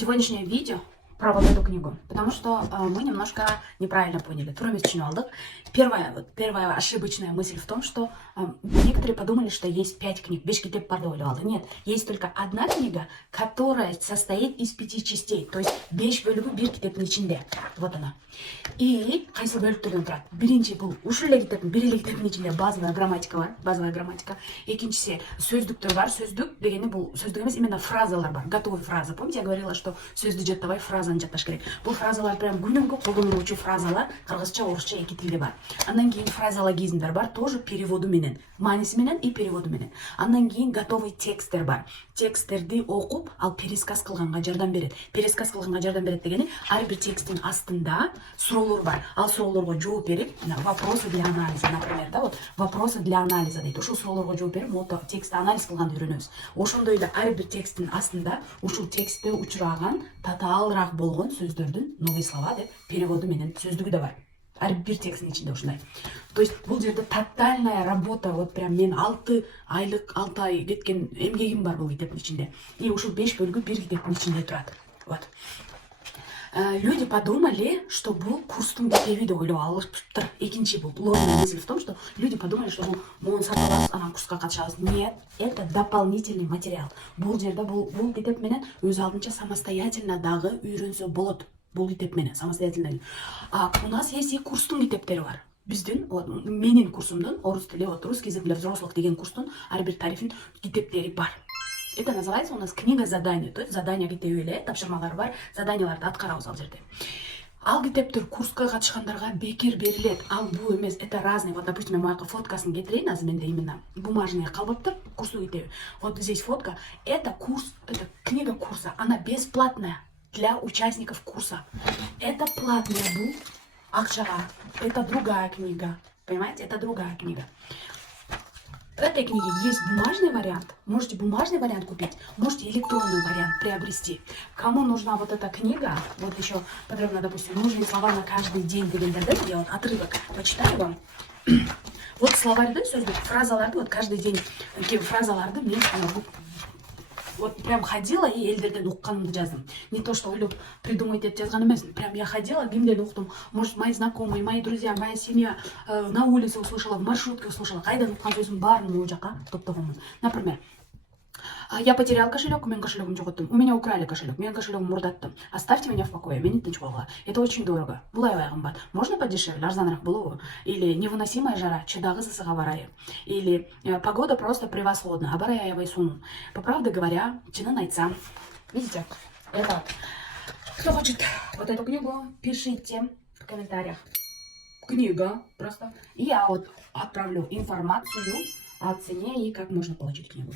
Сегодняшнее видео про вот эту книгу, потому что мы немножко неправильно поняли. Первая ошибочная мысль в том, что некоторые подумали, что есть 5 книг. Нет, есть только одна книга, которая состоит из 5 частей. То есть беш бөлүгү бир китептин ичинде. Вот она. И кайсы бөлүктөрдөн турат. Биринчи бул ушул эле китептин бир эле китептин ичинде базовая грамматика бар, базовая грамматика. Экинчиси сөздүктөр бар. Сөздүк дегени бул сөздүк эмес, именно фразалар бар. Готовые фразы. Помните, я говорила, что сөздү жаттабай фразаны жатташ керек. Бул фразалар прям күнүмгө колдонулуучу фразалар. Кыргызча, орусча эки тилде бар. Андан кийин фразологизмдер бар, тоже переводу менен, мааниси менен и переводу менен. Андан кийин готовый тексттер бар. Тексттерди окуп, ал пересказ кылганга жардам берет. Пересказ кылганга жардам берет дегени ар бир тексттин астында суроолор бар. Ал суроолорго жооп берип, вопросы для анализа, например, да, вот вопросы для анализа дейт. Ушул суроолорго жооп берип, могу текстти анализ кылганды үйрөнөбүз. Ошондой эле ар бир тексттин астында ушул текстте учураган татаалыраак болгон сөздөрдүн новые слова деп переводу менен сөздүгү да бар. Ар бир тексттин ичинде ушундай. То есть бул жерде тотальная работа, вот прям мен 6 ай кеткен эмгегим бар бул китептин ичинде. И ушул 5 бөлүгү бир китептин ичинде турат. Вот. Люди подумали, что бул курстун китеби деп ойлоп алышыптыр. Экинчи бул ложная мысль в том, что люди подумали, что бул мону сатып алабыз, анан курска катышабыз. Нет, это дополнительный материал. Бул жерде бул китеп менен өз алдынча самостоятельно дагы үйрөнсө болот. Бул китеп менен самостоятельно. У нас есть и курстун китептери бар. Биздин, вот, менин курсумдун орус тили, вот, русский язык для взрослых деген курстун ар бир тарифин китептери бар. Это называется у нас книга заданий. То есть задания китеби эле, тапшырмалар бар, заданияларды аткарабыз ал жерде. Ал китептер курска катышкандарга бекер берилет. Ал бул эмес, это разные. Вот, допустим, мен буяка фоткасын кетирейин, азыр менде именно бумажный калбаптыр, курстун китеби. Вот здесь фотка. Это курс, это книга курса. Она бесплатная для участников курса. Это платная бул акчага. Это другая книга. Понимаете? Это другая книга. В этой книге есть бумажный вариант. Можете бумажный вариант купить, можете электронный вариант приобрести. Кому нужна вот эта книга, вот еще подробно, допустим, нужные слова на каждый день, я вот отрывок почитаю вам. Вот словарьды, фразаларды, вот каждый день фразаларды мен вот прям ходила и элдерден укканымды жаздым. Не то, что ойлоп придумать этеп жазган эмес. Прям я ходила, кимден уктум. Может, мои знакомые, мои друзья, моя семья на улице услышала, в маршрутке услышала. Кайдан уккан сөзүм баарын могу жака топтогонмун. Например, я потерял кошелек, мен кошелегим жоготтум. У меня украли кошелек, мен кошелегим мурдаттым. Оставьте меня в покое, мени тынч койгула. Это очень дорого. Булай кымбат. Можно подешевле, арзаныраак болобу? Или невыносимая жара, чыдагы ысыга барайы. Или погода просто превосходна, а барай аябай сонун. По правде говоря, чынын айтсам. Видите? Это. Кто хочет вот эту книгу, пишите в комментариях. Книга просто. И я вот отправлю информацию о цене и как можно получить книгу.